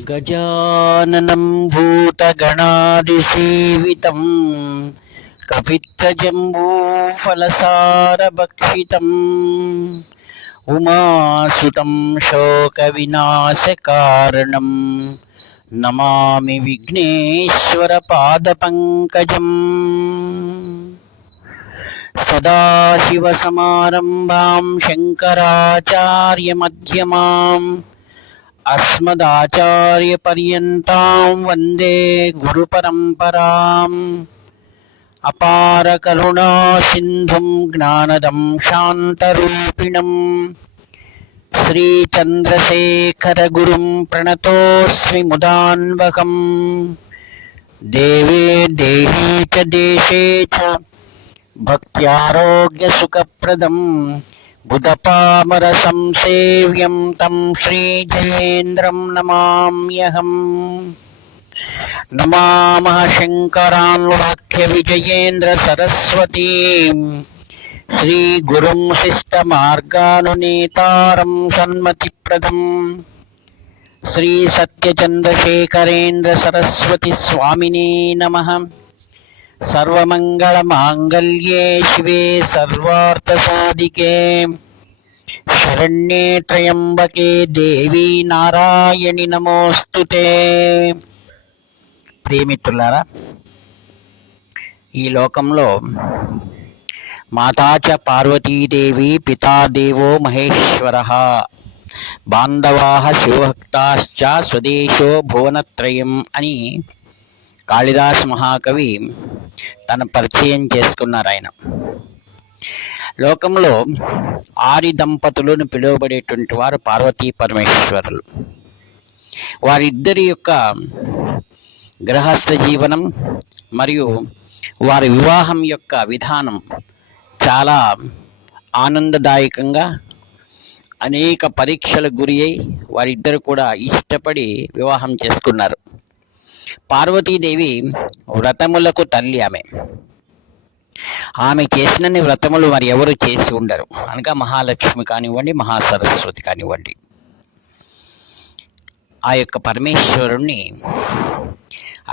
गजाननं भूतगणादिसेवितं कपित्थजम्बूफलसारभक्षितम् उमासुतं शोकविनाशकारणं नमामि विघ्नेश्वरपादपङ्कजम्। सदाशिवसमारम्भां शङ्कराचार्यमध्यमाम् अस्मदाचार्यपर्यन्तां वन्दे गुरुपरम्पराम्। अपारकरुणासिन्धुं ज्ञानदं शान्तरूपिणं श्रीचन्द्रशेखरगुरुं प्रणतोऽस्मि मुदान्वहम्। देवे देही च देशे च भक्त्यारोग्यसुखप्रदम् बुधपामरसंसेव्यं तं श्रीजयेन्द्रं नमाम्यहम्। नमामः शङ्करान् वाक्यविजयेन्द्र सरस्वतीं श्रीगुरुं शिष्टमार्गानुनेतारं सन्मतिप्रदं श्रीसत्यचन्द्रशेखरेन्द्र सरस्वती स्वामिने नमः। सर्वमङ्गलमाङ्गल्ये शिवे सर्वार्थसाधिके शरण्ये त्र्यम्बके देवी नारायणि नमोस्तुते। ప్రియమిత్రులారా, ఈ లోకంలో మాతాచ పార్వతీదేవి పితాదేవో మహేశ్వరః బాంధవాః శివభక్తాశ్చ స్వదేశో భువనత్రయం అని కాళిదాస్ మహాకవి తన పరిచయం చేసుకున్నారు. ఆయన లోకంలో ఆది దంపతులను పిలువబడేటువంటి వారు పార్వతీ పరమేశ్వరులు. వారిద్దరి యొక్క గృహస్థ జీవనం మరియు వారి వివాహం యొక్క విధానం చాలా ఆనందదాయకంగా అనేక పరీక్షలకు గురి అయి వారిద్దరు కూడా ఇష్టపడి వివాహం చేసుకున్నారు. పార్వతీదేవి వ్రతములకు తల్లి. ఆమె చేసినన్ని వ్రతములు మరి ఎవరు చేసి ఉండరు. అనగా మహాలక్ష్మి కానివ్వండి, మహాసరస్వతి కానివ్వండి, ఆ యొక్క పరమేశ్వరుణ్ణి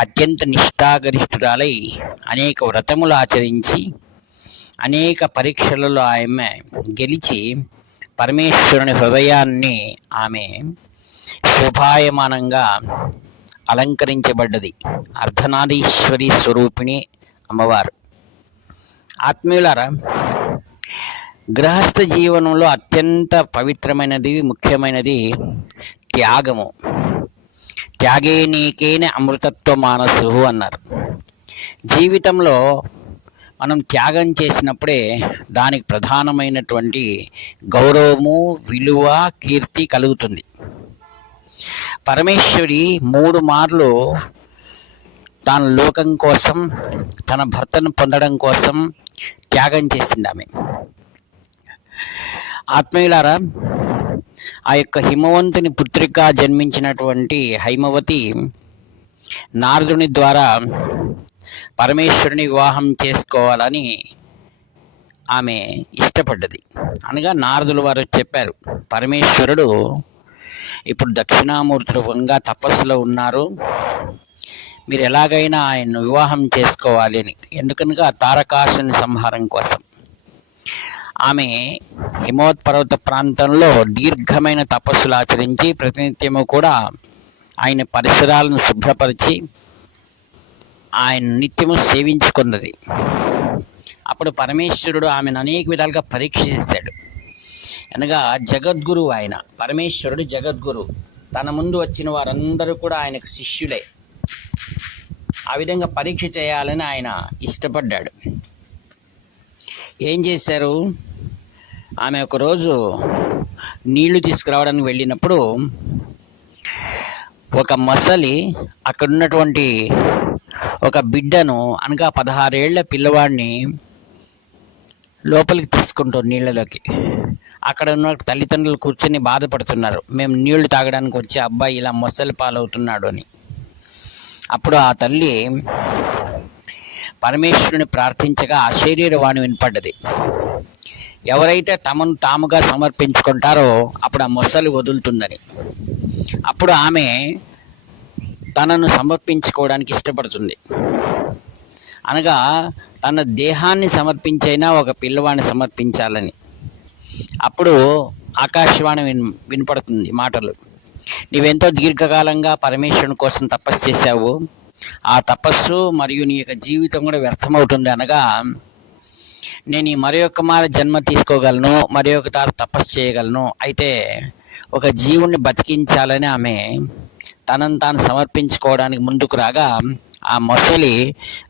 అత్యంత నిష్ఠాగరిష్ఠురాలై అనేక వ్రతములు ఆచరించి అనేక పరీక్షలలో ఆమె గెలిచి పరమేశ్వరుని హృదయాన్ని ఆమె శోభాయమానంగా అలంకరించబడ్డది. అర్ధనారీశ్వరి స్వరూపిణి అమ్మవారు. ఆత్మీయులారా, గృహస్థ జీవనంలో అత్యంత పవిత్రమైనది, ముఖ్యమైనది త్యాగము. త్యాగే నీకేన అమృతత్వ మానసు అన్నారు. జీవితంలో మనం త్యాగం చేసినప్పుడే దానికి ప్రధానమైనటువంటి గౌరవము, విలువ, కీర్తి కలుగుతుంది. పరమేశ్వరి 3 మార్లు తన లోకం కోసం, తన భర్తను పొందడం కోసం త్యాగం చేసింది ఆమె. ఆత్మీయులారా, ఆ యొక్క హిమవంతుని పుత్రిక జన్మించినటువంటి హైమవతి నారదుని ద్వారా పరమేశ్వరుని వివాహం చేసుకోవాలని ఆమె ఇష్టపడ్డది. అనగా నారదుల వారు చెప్పారు, పరమేశ్వరుడు ఇప్పుడు దక్షిణామూర్తి రూపంగా తపస్సులో ఉన్నారు, మీరు ఎలాగైనా ఆయన వివాహం చేసుకోవాలి అని. ఎందుకనగా తారకాసుని సంహారం కోసం ఆమె హిమవత్పర్వత ప్రాంతంలో దీర్ఘమైన తపస్సులు ఆచరించి ప్రతినిత్యము కూడా ఆయన పరిసరాలను శుభ్రపరిచి ఆయన నిత్యము సేవించుకున్నది. అప్పుడు పరమేశ్వరుడు ఆమెను అనేక విధాలుగా పరీక్ష చేశాడు. అనగా జగద్గురువు ఆయన. పరమేశ్వరుడు జగద్గురు. తన ముందు వచ్చిన వారందరూ కూడా ఆయనకు శిష్యులే. ఆ విధంగా పరీక్ష చేయాలని ఆయన ఇష్టపడ్డాడు. ఏం చేశారు? ఆమె ఒకరోజు నీళ్లు తీసుకురావడానికి వెళ్ళినప్పుడు ఒక మొసలి అక్కడున్నటువంటి ఒక బిడ్డను, అనగా 16 ఏళ్ల పిల్లవాడిని లోపలికి తీసుకుంటారు నీళ్ళలోకి. అక్కడ ఉన్న తల్లిదండ్రులు కూర్చొని బాధపడుతున్నారు, మేము నీళ్లు తాగడానికి వచ్చే అబ్బాయి ఇలా మొసలి పాలవుతున్నాడు అని. అప్పుడు ఆ తల్లి పరమేశ్వరుని ప్రార్థించగా ఆ శరీరవాణి వినపడ్డది. ఎవరైతే తమను తాముగా సమర్పించుకుంటారో అప్పుడు ఆ మొసలి వదులుతుందని. అప్పుడు ఆమె తనను సమర్పించుకోవడానికి ఇష్టపడుతుంది. అనగా తన దేహాన్ని సమర్పించైనా ఒక పిల్లవాడిని సమర్పించాలని. అప్పుడు ఆకాశవాణి వినపడుతుంది మాటలు. నీవెంతో దీర్ఘకాలంగా పరమేశ్వరుని కోసం తపస్సు చేశావు, ఆ తపస్సు మరియు నీ యొక్క జీవితం కూడా వ్యర్థమవుతుంది. అనగా నేను ఈ మరొక జన్మ తీసుకోగలను, మరొకసారి తపస్సు చేయగలను. అయితే ఒక జీవుణ్ణి బతికించాలని ఆమె తనను తాను సమర్పించుకోవడానికి ముందుకు రాగా ఆ మొసలి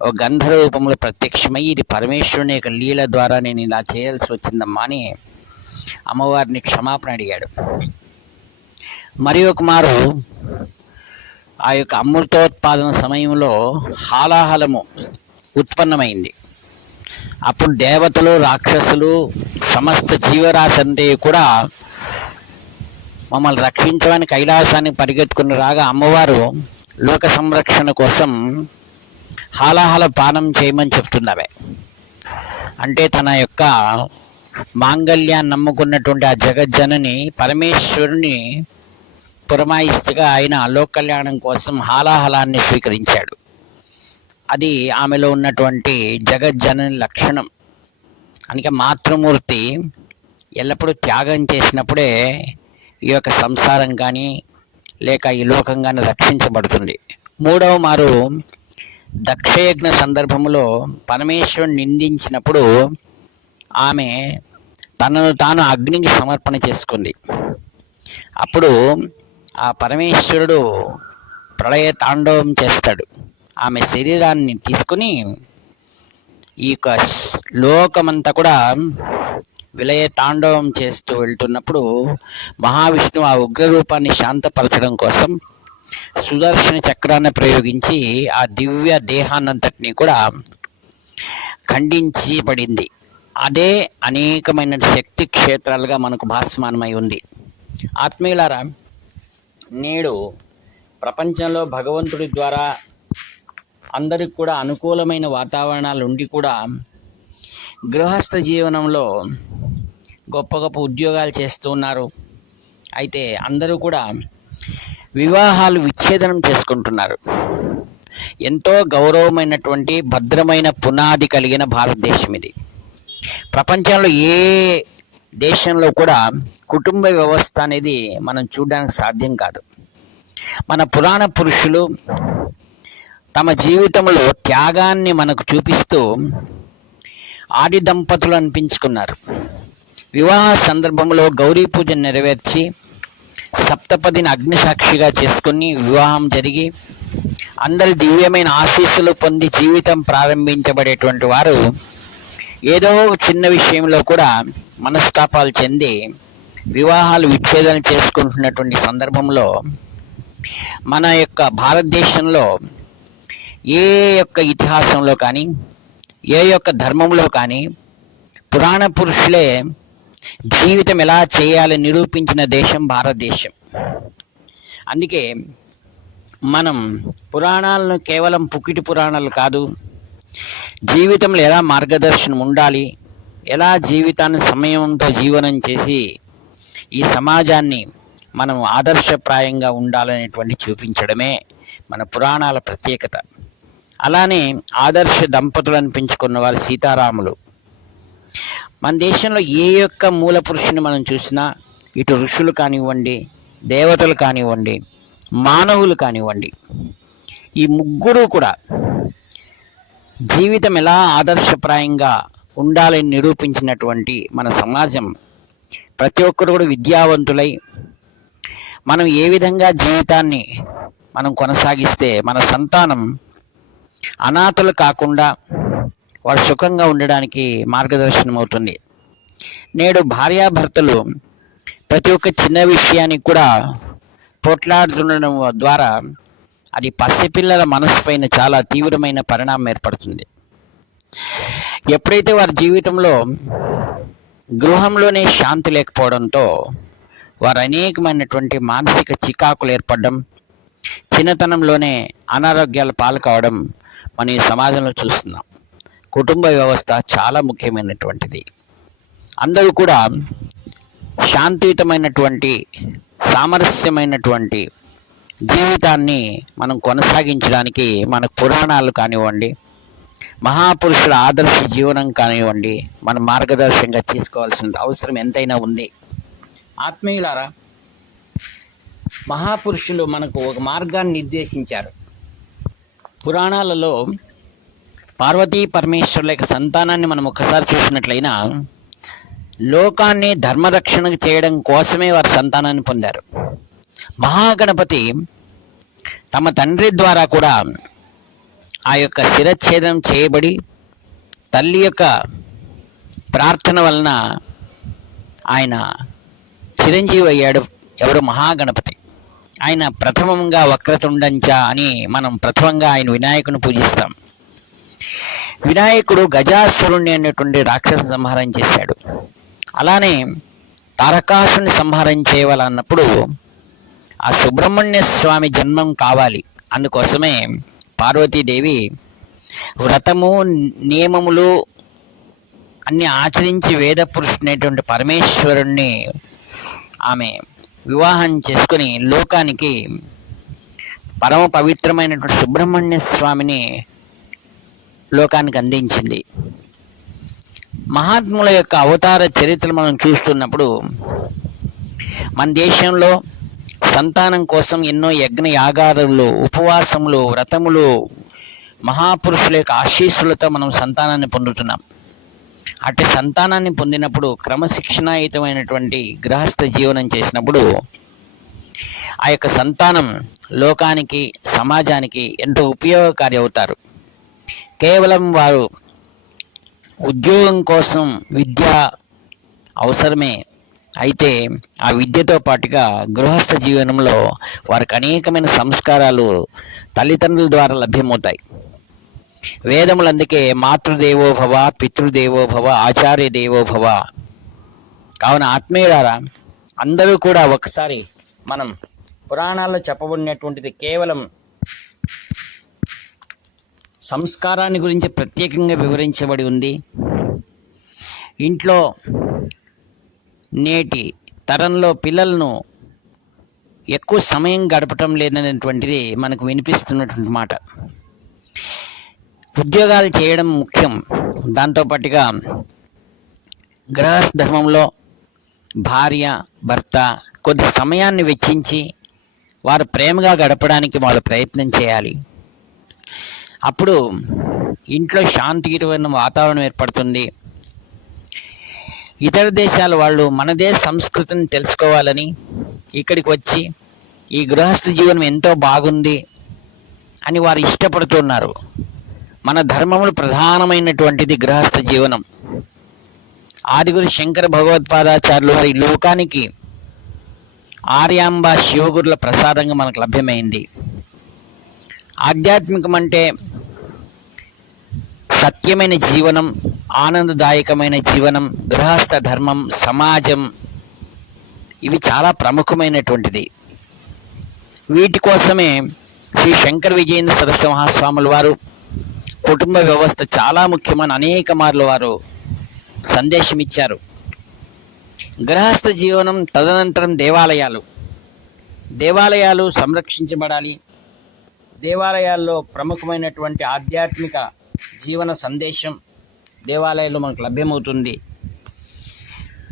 ఒక గంధర్వ రూపంలో ప్రత్యక్షమై ఇది పరమేశ్వరుని యొక్క లీల ద్వారా నేను ఇలా చేయాల్సి వచ్చిందమ్మా అని అమ్మవారిని క్షమాపణ అడిగాడు. మరి ఒక మారు ఆ యొక్క అమృతోత్పాదన సమయంలో హాలాహలము ఉత్పన్నమైంది. అప్పుడు దేవతలు, రాక్షసులు, సమస్త జీవరాశి అంతే కూడా మమ్మల్ని రక్షించడానికి కైలాసానికి పరిగెత్తుకుని రాగా అమ్మవారు లోక సంరక్షణ కోసం హాలాహల పానం చేయమని చెప్తున్నవే. అంటే తన యొక్క మాంగళ్యాన్ని నమ్ముకున్నటువంటి ఆ జగజ్జనని పరమేశ్వరుని పురమాయిస్తుగా ఆయన లోక కళ్యాణం కోసం హాలాహలాన్ని స్వీకరించాడు. అది ఆమెలో ఉన్నటువంటి జగజ్జనని లక్షణం. అందుకే మాతృమూర్తి ఎల్లప్పుడూ త్యాగం చేసినప్పుడే ఈ యొక్క సంసారం కానీ లేక ఈ లోకం కానీ రక్షించబడుతుంది. మూడవ మారు దక్షయజ్ఞ సందర్భంలో పరమేశ్వరుని నిందించినప్పుడు ఆమె తనను తాను అగ్నికి సమర్పణ చేసుకుంది. అప్పుడు ఆ పరమేశ్వరుడు ప్రళయ తాండవం చేస్తాడు. ఆమె శరీరాన్ని తీసుకుని ఈ యొక్క లోకమంతా కూడా విలయ తాండవం చేస్తూ వెళ్తున్నప్పుడు మహావిష్ణువు ఆ ఉగ్రరూపాన్ని శాంతపరచడం కోసం సుదర్శన చక్రాన్ని ప్రయోగించి ఆ దివ్య దేహాన్నంతటినీ కూడా ఖండించి పడింది. అదే అనేకమైన శక్తి క్షేత్రాలుగా మనకు భాసమానమై ఉంది. ఆత్మీయులారా, నేడు ప్రపంచంలో భగవంతుడి ద్వారా అందరికి కూడా అనుకూలమైన వాతావరణాలు ఉండి కూడా గృహస్థ జీవనంలో గొప్ప గొప్ప ఉద్యోగాలు చేస్తూ ఉన్నారు. అయితే అందరూ కూడా వివాహాలు విచ్ఛేదనం చేసుకుంటున్నారు. ఎంతో గౌరవమైనటువంటి భద్రమైన పునాది కలిగిన భారతదేశం ఇది. ప్రపంచంలో ఏ దేశంలో కూడా కుటుంబ వ్యవస్థ అనేది మనం చూడడానికి సాధ్యం కాదు. మన పురాణ పురుషులు తమ జీవితంలో త్యాగాన్ని మనకు చూపిస్తూ ఆది దంపతులు అనిపించుకున్నారు. వివాహ సందర్భంలో గౌరీ పూజ నెరవేర్చి సప్తపదిని అగ్నిసాక్షిగా చేసుకుని వివాహం జరిగి అందరి దివ్యమైన ఆశీస్సులు పొంది జీవితం ప్రారంభించబడేటువంటి వారు ఏదో చిన్న విషయంలో కూడా మనస్తాపాలు చెంది వివాహాలు విచ్ఛేదన చేసుకుంటున్నటువంటి సందర్భంలో మన యొక్క భారతదేశంలో ఏ యొక్క ఇతిహాసంలో కానీ ఏ యొక్క ధర్మంలో కానీ పురాణ పురుషులే జీవితం ఎలా చేయాలని నిరూపించిన దేశం భారతదేశం. అందుకే మనం పురాణాలను కేవలం పుకిటి పురాణాలు కాదు, జీవితంలో ఎలా మార్గదర్శనం ఉండాలి, ఎలా జీవితాన్ని సమయంతో జీవనం చేసి ఈ సమాజాన్ని మనం ఆదర్శప్రాయంగా ఉండాలనేటువంటి చూపించడమే మన పురాణాల ప్రత్యేకత. అలానే ఆదర్శ దంపతులు అనిపించుకున్న వారు సీతారాములు. మన దేశంలో ఏ యొక్క మూల పురుషుని మనం చూసినా, ఇటు ఋషులు కానివ్వండి, దేవతలు కానివ్వండి, మానవులు కానివ్వండి, ఈ ముగ్గురు కూడా జీవితం ఎలా ఆదర్శప్రాయంగా ఉండాలని నిరూపించినటువంటి మన సమాజం. ప్రతి ఒక్కరు కూడా విద్యావంతులై మనం ఏ విధంగా జీవితాన్ని మనం కొనసాగిస్తే మన సంతానం అనాథలు కాకుండా వారు సుఖంగా ఉండడానికి మార్గదర్శనం అవుతుంది. నేడు భార్యాభర్తలు ప్రతి ఒక్క చిన్న విషయానికి కూడా పోట్లాడుతుండడం ద్వారా అది పసిపిల్లల మనసు పైన చాలా తీవ్రమైన పరిణామం ఏర్పడుతుంది. ఎప్పుడైతే వారి జీవితంలో గృహంలోనే శాంతి లేకపోవడంతో వారు అనేకమైనటువంటి మానసిక చికాకులు ఏర్పడడం, చిన్నతనంలోనే అనారోగ్యాల పాలు కావడం మనం ఈ సమాజంలో చూస్తున్నాం. కుటుంబ వ్యవస్థ చాలా ముఖ్యమైనటువంటిది. అందరూ కూడా శాంతియుతమైనటువంటి సామరస్యమైనటువంటి జీవితాన్ని మనం కొనసాగించడానికి మన పురాణాలు కానివ్వండి, మహాపురుషుల ఆదర్శ జీవనం కానివ్వండి, మన మార్గదర్శకంగా తీసుకోవాల్సిన అవసరం ఎంతైనా ఉంది. ఆత్మీయులారా, మహాపురుషులు మనకు ఒక మార్గాన్ని నిర్దేశించారు. పురాణాలలో పార్వతీ పరమేశ్వరుల యొక్క సంతానాన్ని మనం ఒకసారి చూసినట్లయినా లోకాన్ని ధర్మరక్షణ చేయడం కోసమే వారు సంతానాన్ని పొందారు. మహాగణపతి తమ తండ్రి ద్వారా కూడా ఆ యొక్క శిరచ్ఛేదం చేయబడి తల్లి యొక్క ప్రార్థన వలన ఆయన చిరంజీవి అయ్యాడు. ఎవరు? మహాగణపతి. ఆయన ప్రథమంగా వక్రతుండంచ అని మనం ప్రథమంగా ఆయన వినాయకుని పూజిస్తాం. వినాయకుడు గజాసురుణ్ణి అనేటువంటి రాక్షస సంహారం చేశాడు. అలానే తారకాసుని సంహారం చేయవాలన్నప్పుడు ఆ సుబ్రహ్మణ్య స్వామి జన్మం కావాలి. అందుకోసమే పార్వతీదేవి వ్రతము నియమములు అన్ని ఆచరించి వేద పురుషుడైనటువంటి పరమేశ్వరుణ్ణి ఆమె వివాహం చేసుకుని లోకానికి పరమ పవిత్రమైనటువంటి సుబ్రహ్మణ్య స్వామిని లోకానికి అందించింది. మహాత్ముల యొక్క అవతార చరిత్రలు మనం చూస్తున్నప్పుడు మన దేశంలో సంతానం కోసం ఎన్నో యజ్ఞ యాగాదులు, ఉపవాసములు, వ్రతములు, మహాపురుషుల యొక్క ఆశీస్సులతో మనం సంతానాన్ని పొందుతున్నాం. అట్టి సంతానాన్ని పొందినప్పుడు క్రమశిక్షణాయుతమైనటువంటి గృహస్థ జీవనం చేసినప్పుడు ఆ యొక్క సంతానం లోకానికి, సమాజానికి ఎంతో ఉపయోగకారి అవుతారు. కేవలం వారు ఉద్యోగం కోసం విద్య అవసరమే, అయితే ఆ విద్యతో పాటుగా గృహస్థ జీవనంలో వారికి అనేకమైన సంస్కారాలు తల్లిదండ్రుల ద్వారా లభ్యమవుతాయి. వేదములు అందుకే మాతృదేవో భవ, పితృదేవో భవ, ఆచార్య దేవో భవ. కావున ఆత్మీయులారా, అందరూ కూడా ఒకసారి మనం పురాణాల్లో చెప్పబడినటువంటిది కేవలం సంస్కారాన్ని గురించి ప్రత్యేకంగా వివరించబడి ఉంది. ఇంట్లో నేటి తరంలో పిల్లలను ఎక్కువ సమయం గడపటం లేదనేటువంటిది మనకు వినిపిస్తున్నటువంటి మాట. ఉద్యోగాలు చేయడం ముఖ్యం, దాంతోపాటుగా గృహస్థ ధర్మంలో భార్య భర్త కొద్ది సమయాన్ని వెచ్చించి వారు ప్రేమగా గడపడానికి వాళ్ళు ప్రయత్నం చేయాలి. అప్పుడు ఇంట్లో శాంతియుతమైన వాతావరణం ఏర్పడుతుంది. ఇతర దేశాల వాళ్ళు మన దేశ సంస్కృతిని తెలుసుకోవాలని ఇక్కడికి వచ్చి ఈ గృహస్థ జీవనం ఎంతో బాగుంది అని వారు ఇష్టపడుతున్నారు. మన ధర్మములు ప్రధానమైనటువంటిది గృహస్థ జీవనం. ఆదిగురు శంకర భగవత్పాదాచార్యులు వారి లోకానికి ఆర్యాంబ శివగురుల ప్రసాదంగా మనకు లభ్యమైంది. ఆధ్యాత్మికం అంటే సత్యమైన జీవనం, ఆనందదాయకమైన జీవనం, గృహస్థ ధర్మం, సమాజం, ఇవి చాలా ప్రముఖమైనటువంటిది. వీటి కోసమే శ్రీ శంకర విజయేంద్ర సరస్వతి మహాస్వాముల వారు కుటుంబ వ్యవస్థ చాలా ముఖ్యమైన అనేక మార్లు వారు సందేశం ఇచ్చారు. గృహస్థ జీవనం తదనంతరం దేవాలయాలు సంరక్షించబడాలి. దేవాలయాల్లో ప్రముఖమైనటువంటి ఆధ్యాత్మిక జీవన సందేశం దేవాలయాల్లో మనకు లభ్యమవుతుంది.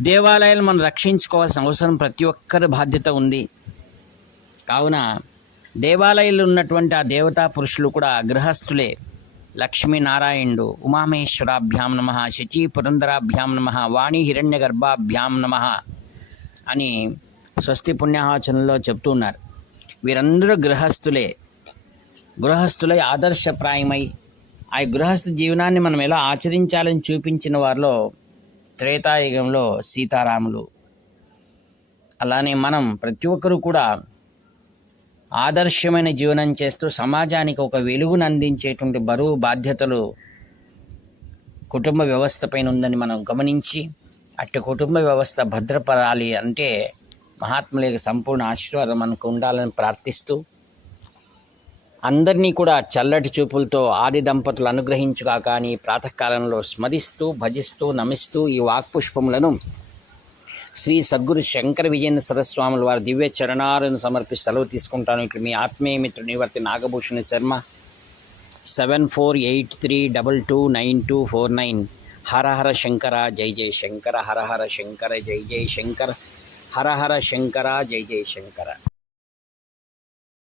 దేవాలయాలు మనం రక్షించుకోవాల్సిన అవసరం ప్రతి ఒక్కరి బాధ్యత ఉంది. కావున దేవాలయాల్లో ఉన్నటువంటి ఆ దేవతా పురుషులు కూడా గృహస్థులే. లక్ష్మీనారాయణుడు, ఉమామహేశ్వరాభ్యాం నమ, శచీ పురంధరాభ్యాం నమ, వాణి హిరణ్య గర్భాభ్యాం నమ అని స్వస్తి పుణ్యాహవచనంలో చెప్తున్నారు. వీరందరూ గృహస్థులై ఆదర్శప్రాయమై ఆ గృహస్థ జీవనాన్ని మనం ఎలా ఆచరించాలని చూపించిన వారిలో త్రేతాయుగంలో సీతారాములు. అలానే మనం ప్రతి ఒక్కరూ కూడా ఆదర్శమైన జీవనం చేస్తూ సమాజానికి ఒక వెలుగును అందించేటువంటి బరువు బాధ్యతలు కుటుంబ వ్యవస్థ పైన ఉందని మనం గమనించి అట్టి కుటుంబ వ్యవస్థ భద్రపడాలి అంటే మహాత్ముల యొక్క సంపూర్ణ ఆశీర్వాదం మనకు ఉండాలని ప్రార్థిస్తూ అందరినీ కూడా చల్లటి చూపులతో ఆది దంపతులు అనుగ్రహించుగాక అని ప్రాతకాలంలో స్మరిస్తూ భజిస్తూ నమిస్తూ ఈ వాక్పుష్పములను శ్రీ సద్గురు శంకర విజయేంద్ర సరస్వాముల వారి దివ్య చరణాలను సమర్పిస్తూ సెలవు తీసుకుంటాను. ఇట్లు మీ ఆత్మీయ మిత్రుడు నివర్తి నాగభూషణ శర్మ. 7483229249. హర హర శంకర జై జై శంకర, హర హర శంకర జై జై శంకర, హర హర శంకర జై జై శంకర.